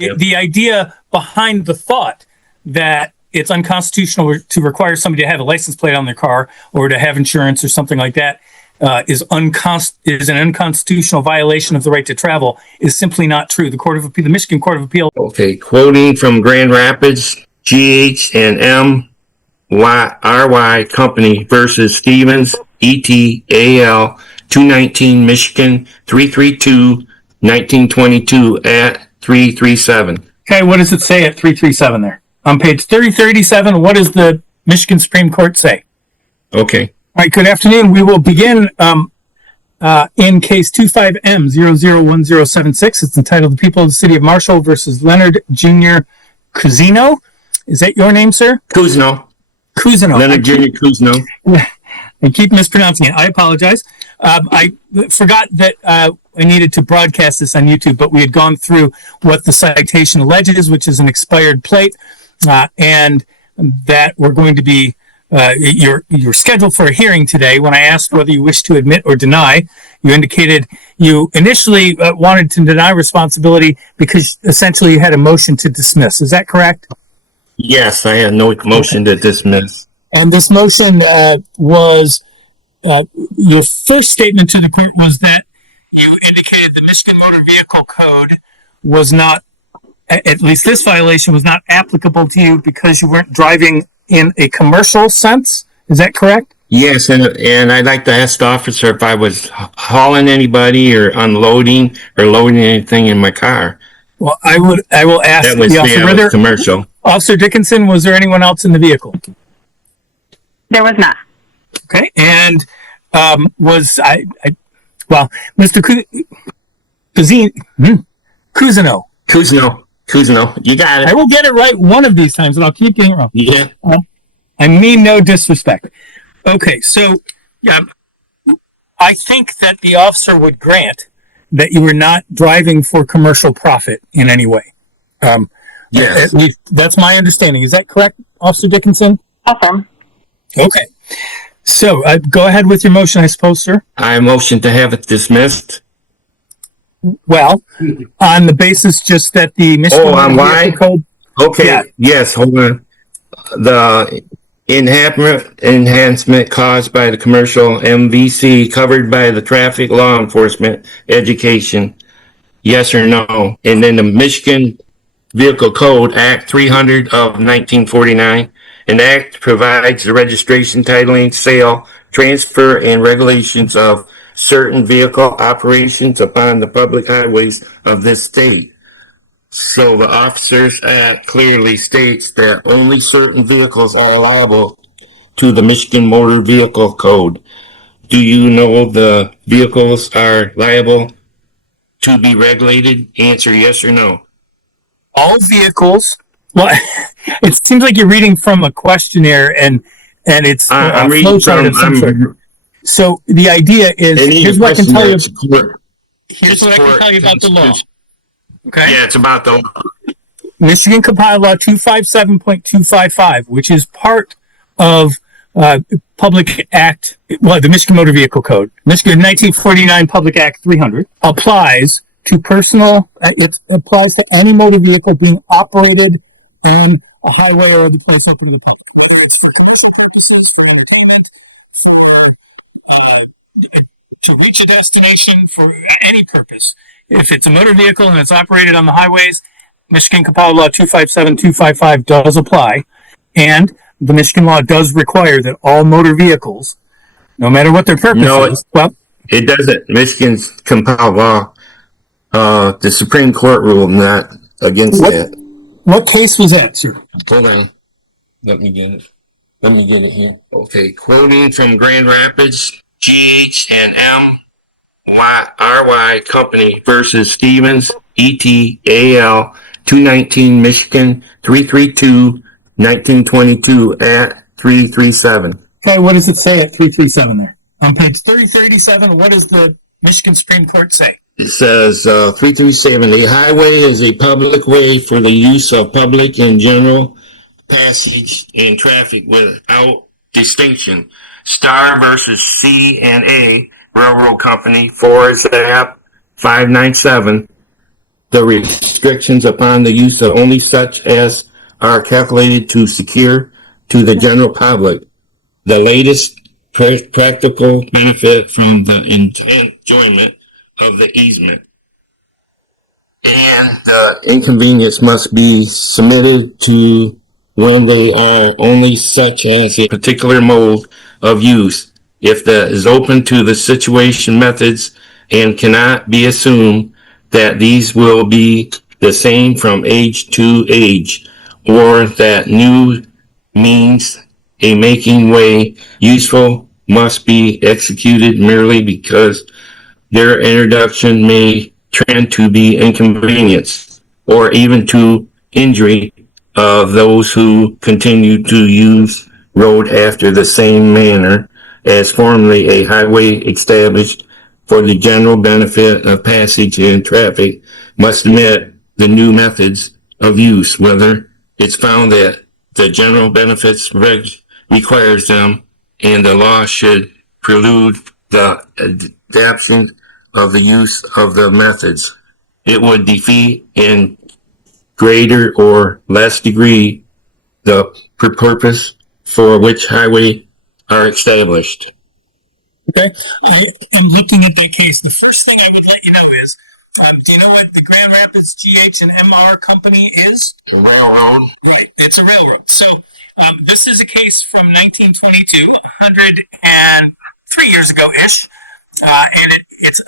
Yep. The idea behind the thought that it's unconstitutional to require somebody to have a license plate on their car or to have insurance or something like that is an unconstitutional violation of the right to travel is simply not true. The Michigan Court of Appeal. Okay, quoting from Grand Rapids, G.H.and.M. R.Y. Company versus Stevens, E.T.A.L. 219 Michigan 332 1922 at 337. Okay, what does it say at 337 there? On page 3037, what does the Michigan Supreme Court say? Okay. All right, good afternoon. We will begin in case 25M001076. It's entitled The People of the City of Marshall versus Leonard Jr. Cusino. Is that your name, sir? Cusino. Leonard Jr. Cusino. I keep mispronouncing it. I apologize. I forgot that I needed to broadcast this on YouTube, but we had gone through what the citation alleges, which is an expired plate, and that we're going to be you're scheduled for a hearing today. When I asked whether you wish to admit or deny, you indicated you initially wanted to deny responsibility because essentially you had a motion to dismiss. Is that correct? Yes, I had no motion to dismiss. And this motion was, your first statement to the court was that you indicated the Michigan Motor Vehicle Code was not, at least this violation was not applicable to you because you weren't driving in a commercial sense. Is that correct? Yes, and I'd like to ask the officer if I was hauling anybody or unloading or loading anything in my car. Well, I will ask That was the officer. commercial. Officer Dickinson, was there anyone else in the vehicle? There was not. Okay, and Mr. Cusino. Cusino, you got it. I will get it right one of these times, and I'll keep getting it wrong. Yeah. I mean no disrespect. Okay, so I think that the officer would grant that you were not driving for commercial profit in any way. Yes. At least that's my understanding. Is that correct, Officer Dickinson? Affirm. Okay. So go ahead with your motion, I suppose, sir. I motion to have it dismissed. Well, on the basis just that the Michigan on why? Code. Okay. Yeah. Yes. Hold on. The enhancement caused by the commercial MVC covered by the traffic law enforcement education. Yes or no? And then the Michigan Vehicle Code Act 300 of 1949. An act provides the registration, titling, sale, transfer, and regulations of certain vehicle operations upon the public highways of this state. So the Officers Act clearly states that only certain vehicles are liable to the Michigan Motor Vehicle Code. Do you know the vehicles are liable to be regulated? Answer yes or no. All vehicles. Well, it seems like you're reading from a questionnaire, and it's I'm reading from. So the idea is, here's what I can tell you. Here's what I can tell you about the law. Okay. Yeah, it's about the law. Michigan Compiled Law 257.255, which is part of Public Act, the Michigan Motor Vehicle Code. Michigan 1949 Public Act 300 applies to it applies to any motor vehicle being operated on a highway or other place open to the public. Whether it's for commercial purposes, for entertainment, to reach a destination, for any purpose. If it's a motor vehicle and it's operated on the highways, Michigan Compiled Law 257.255 does apply, and the Michigan law does require that all motor vehicles, no matter what their purpose is, it doesn't. Michigan's compiled law, the Supreme Court ruled not against that. What case was that, sir? Hold on. Let me get it here. Okay, quoting from Grand Rapids, G.H.and.M. R.Y. Company versus Stevens, E.T.A.L. 219 Michigan 332 1922 at 337. Okay, what does it say at 337 there? On page 3037, what does the Michigan Supreme Court say? It says 337, a highway is a public way for the use of public and general passage and traffic without distinction. Star versus C&A Railroad Company, 4 Zap 597 the restrictions upon the use of only such as are calculated to secure to the general public the latest practical benefit from the enjoyment of the easement. And the inconvenience must be submitted to when they are only such as a particular mode of use, if that is open to the situation methods and cannot be assumed that these will be the same from age to age, or that new means a making way useful must be executed merely because their introduction may trend to be inconvenience or even to injury of those who continue to use road after the same manner as formerly a highway established for the general benefit of passage and traffic must admit the new methods of use, whether it's found that the general benefits requires them and the law should prelude the adoption of the use of the methods. It would defeat in greater or less degree the purpose for which highway are established. Okay. In looking at that case, the first thing I would let you know is, do you know what the Grand Rapids GH and MR company is? Railroad. Right. It's a railroad. So this is a case from 1922, 103 years ago-ish. And it's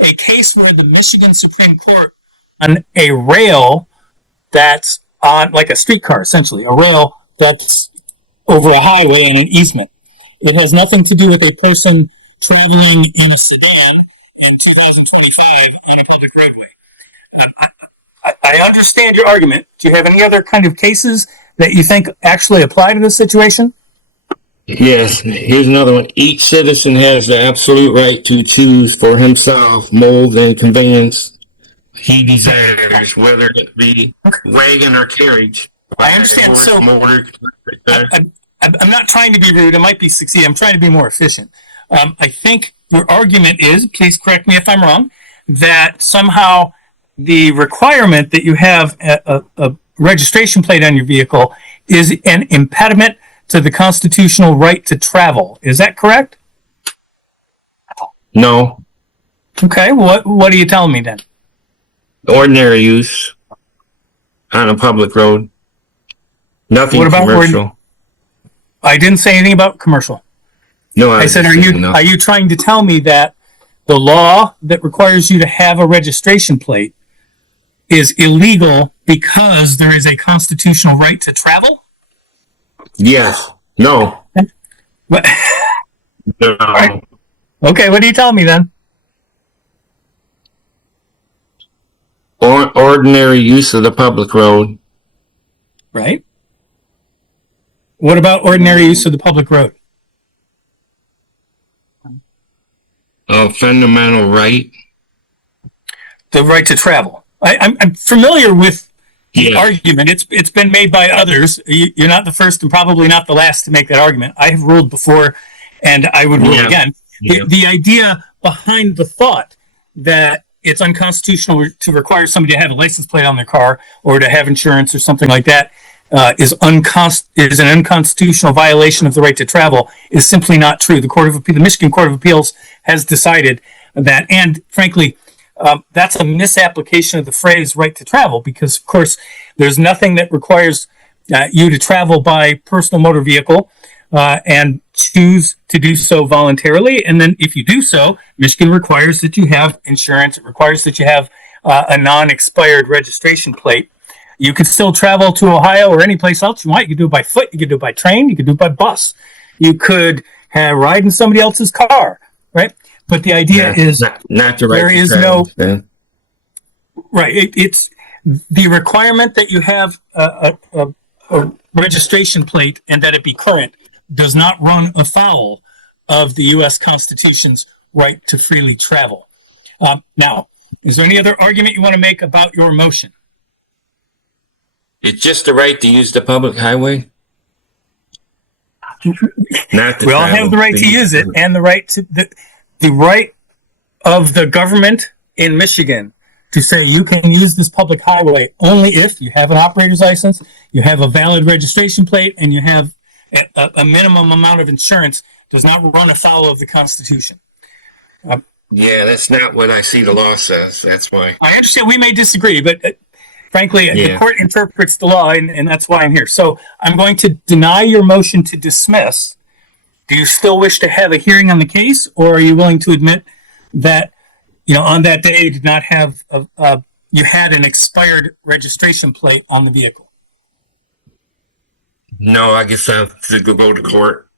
a case where the Michigan Supreme Court on a rail that's on like a streetcar, essentially, a rail that's over a highway and an easement. It has nothing to do with a person traveling in a sedan in 2025 in a public roadway. I understand your argument. Do you have any other kind of cases that you think actually apply to this situation? Yes, here's another one. Each citizen has the absolute right to choose for himself mold and conveyance he desires, whether it be wagon or carriage. I understand. So I'm not trying to be rude. I might be succeeding. I'm trying to be more efficient. I think your argument is, please correct me if I'm wrong, that somehow the requirement that you have a registration plate on your vehicle is an impediment to the constitutional right to travel. Is that correct? No. Okay. What are you telling me then? Ordinary use on a public road. Nothing What about commercial. I didn't say anything about commercial. No, I said, are you trying to tell me that the law that requires you to have a registration plate is illegal because there is a constitutional right to travel? Yes. No. What? No. Right. Okay, what are you telling me then? Ordinary use of the public road. Right. What about ordinary use of the public road? A fundamental right. The right to travel. I'm familiar with the argument. It's been made by others. You're not the first and probably not the last to make that argument. I have ruled before, and I would rule again. Yeah. The idea behind the thought that it's unconstitutional to require somebody to have a license plate on their car or to have insurance or something like that is an unconstitutional violation of the right to travel is simply not true. The Michigan Court of Appeals has decided that, and frankly, that's a misapplication of the phrase right to travel because, of course, there's nothing that requires you to travel by personal motor vehicle and choose to do so voluntarily. And then if you do so, Michigan requires that you have insurance. It requires that you have a non-expired registration plate. You could still travel to Ohio or any place else you want. You could do it by foot. You could do it by train. You could do it by bus. You could ride in somebody else's car, right? But the idea is not the right there is travel, right. It's the requirement that you have a registration plate and that it be current does not run afoul of the U.S. Constitution's right to freely travel. Now, is there any other argument you want to make about your motion? It's just the right to use the public highway. Not we all have the right to use it, and the right to the right of the government in Michigan to say you can use this public highway only if you have an operator's license, you have a valid registration plate, and you have a minimum amount of insurance, does not run afoul of the Constitution. Yeah, that's not what I see the law says. That's why. I understand we may disagree, but frankly, the Yeah. court interprets the law, and that's why I'm here. So I'm going to deny your motion to dismiss. Do you still wish to have a hearing on the case, or are you willing to admit that, on that day you did not have you had an expired registration plate on the vehicle? No, I guess I have to go to court.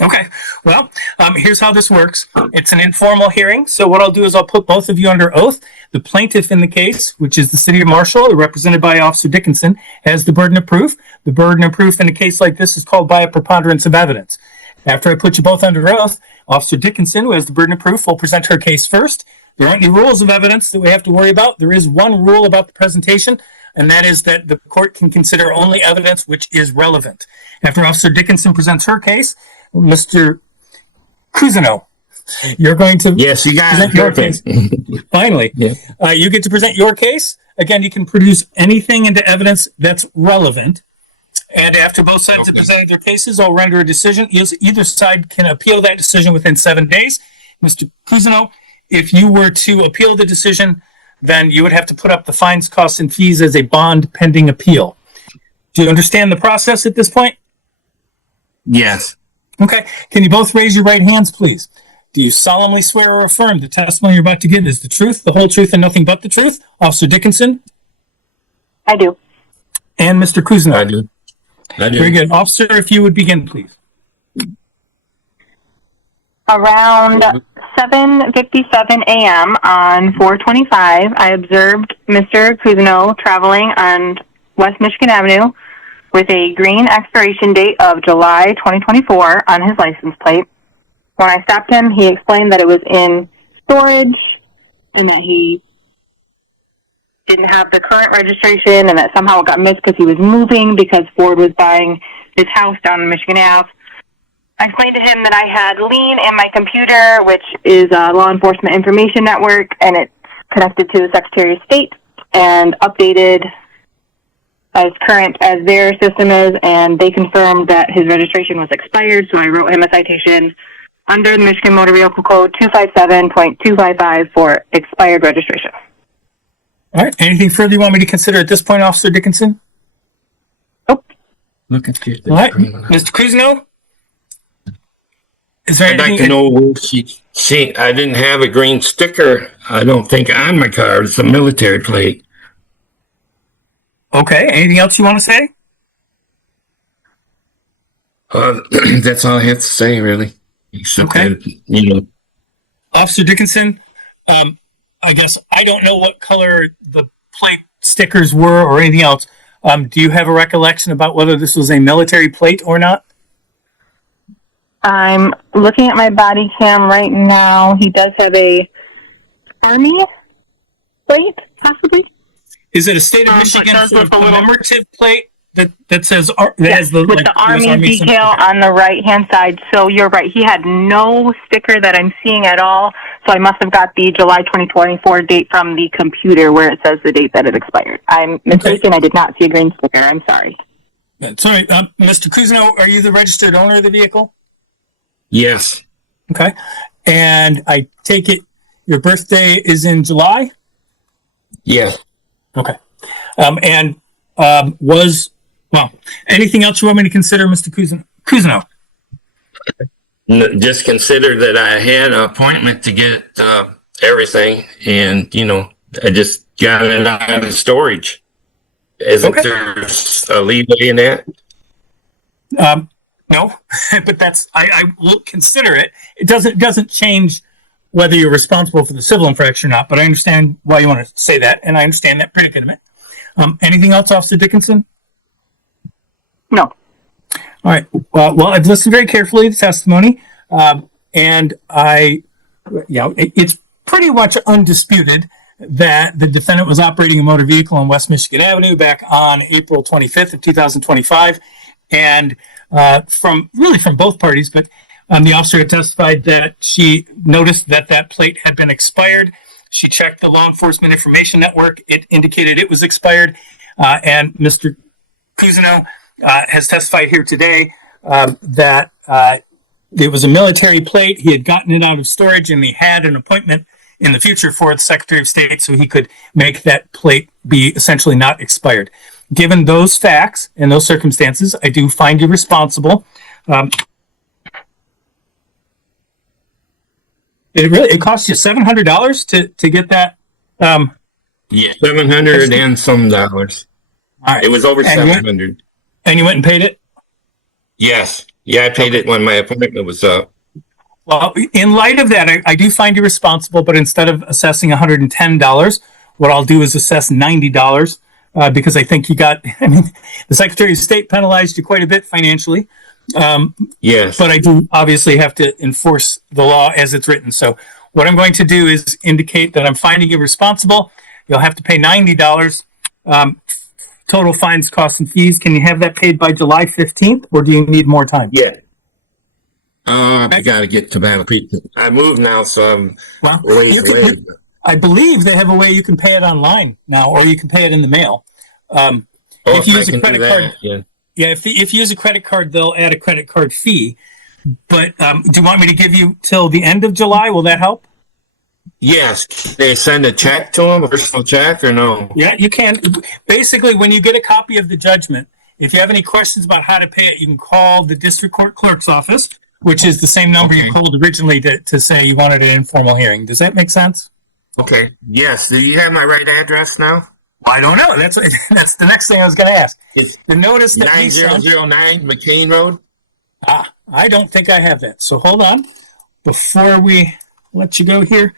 Okay. Well, here's how this works. It's an informal hearing. So what I'll do is I'll put both of you under oath. The plaintiff in the case, which is the city of Marshall, represented by Officer Dickinson, has the burden of proof. The burden of proof in a case like this is called by a preponderance of evidence. After I put you both under oath, Officer Dickinson, who has the burden of proof, will present her case first. There aren't any rules of evidence that we have to worry about. There is one rule about the presentation, and that is that the court can consider only evidence which is relevant. After Officer Dickinson presents her case, Mr. Cousineau, you're going to Yes, you got present it. your case. Finally, Yeah. you get to present your case. Again, you can produce anything into evidence that's relevant. And after both sides have presented their cases, I'll render a decision. Either side can appeal that decision within 7 days. Mr. Cousineau, if you were to appeal the decision, then you would have to put up the fines, costs, and fees as a bond pending appeal. Do you understand the process at this point? Yes. Okay. Can you both raise your right hands, please? Do you solemnly swear or affirm the testimony you're about to give is the truth, the whole truth, and nothing but the truth? Officer Dickinson I do. and Mr. Cousineau. I do. Very good. Officer, if you would begin, please. Around 7:57 a.m. on 4/25, I observed Mr. Cousineau traveling on West Michigan Avenue with a green expiration date of July 2024 on his license plate. When I stopped him, he explained that it was in storage and that he didn't have the current registration and that somehow it got missed because he was moving because Ford was buying his house down in Michigan Ave. I explained to him that I had Lean in my computer, which is a law enforcement information network, and it's connected to the Secretary of State and updated as current as their system is, and they confirmed that his registration was expired, so I wrote him a citation under the Michigan Motor Vehicle Code 257.255 for expired registration. All right. Anything further you want me to consider at this point, Officer Dickinson? Nope. Look at you. All right. Mr. Cousineau? Is there I'd like anything? to know where she, I didn't have a green sticker, I don't think, on my car. It's a military plate. Okay. Anything else you want to say? That's all I have to say, really. Except Okay. that, Officer Dickinson, I guess I don't know what color the plate stickers were or anything else. Do you have a recollection about whether this was a military plate or not? I'm looking at my body cam right now. He does have a Army plate, possibly. Is it a state of So it Michigan does sort of look a little- commemorative plate that says that has the with like, the US Army Army symbol? decal on the right-hand side. So you're right. He had no sticker that I'm seeing at all. So I must have got the July 2024 date from the computer where it says the date that it expired. I'm mistaken. I did not see a green sticker. I'm sorry. Sorry, Mr. Cousineau, are you the registered owner of the vehicle? yes, Okay. And I take it your birthday is in July? yes. Okay. Anything else you want me to consider, Mr. Cousineau? Just consider that I had an appointment to get everything, and I just got it out of storage. Isn't Okay. there a leeway in that? No, but I will consider it. It doesn't change whether you're responsible for the civil infraction or not, but I understand why you want to say that, and I understand that predicament. Anything else, Officer Dickinson? No. All right. Well, I've listened very carefully to the testimony, and it's pretty much undisputed that the defendant was operating a motor vehicle on West Michigan Avenue back on April 25th of 2025, and from both parties, but the officer had testified that she noticed that plate had been expired. She checked the law enforcement information network. It indicated it was expired. And Mr. Cousineau has testified here today that it was a military plate. He had gotten it out of storage and he had an appointment in the future for the Secretary of State so he could make that plate be essentially not expired. Given those facts and those circumstances, I do find you responsible. It cost you $700 to get that. Yeah, 700 and some dollars. All right. It was over 700. And you went and paid it? Yes. Yeah, I paid it when my appointment was up. Well, in light of that, I do find you responsible, but instead of assessing $110, what I'll do is assess $90 because I think the Secretary of State penalized you quite a bit financially. Yes. But I do obviously have to enforce the law as it's written. So what I'm going to do is indicate that I'm finding you responsible. You'll have to pay $90. Total fines, costs, and fees. Can you have that paid by July 15th, or do you need more time? Yeah. I got to get to Battle Creek. I moved now, so I'm away. I believe they have a way you can pay it online now, or you can pay it in the mail. If you use a credit card, if you use a credit card, they'll add a credit card fee. But do you want me to give you till the end of July? Will that help? Yes. They send a check to them, a personal check, or no? Yeah, you can. Basically, when you get a copy of the judgment, if you have any questions about how to pay it, you can call the district court clerk's office, which is the same number you called originally to say you wanted an informal hearing. Does that make sense? Okay. Yes. Do you have my right address now? Well, I don't know. That's the next thing I was going to ask. It's the notice that 9009 McCain Road. I don't think I have that. So hold on. Before we let you go here.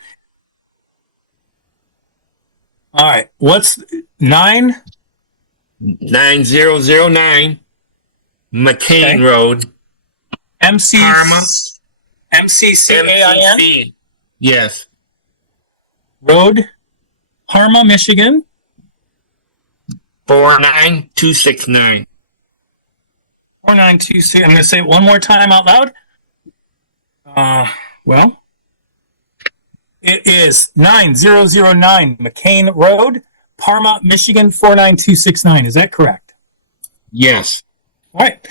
All right. What's 9? 9009 McCain Road. MCCAIN? Yes. Road, Parma, Michigan. 49269. 4926. I'm going to say it one more time out loud. Well, it is 9009 McCain Road, Parma, Michigan 49269. Is that correct? Yes. All right.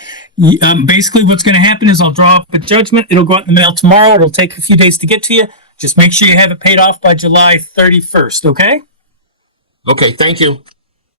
Basically, what's going to happen is I'll draw up a judgment. It'll go out in the mail tomorrow. It'll take a few days to get to you. Just make sure you have it paid off by July 31st, okay? Okay, thank you.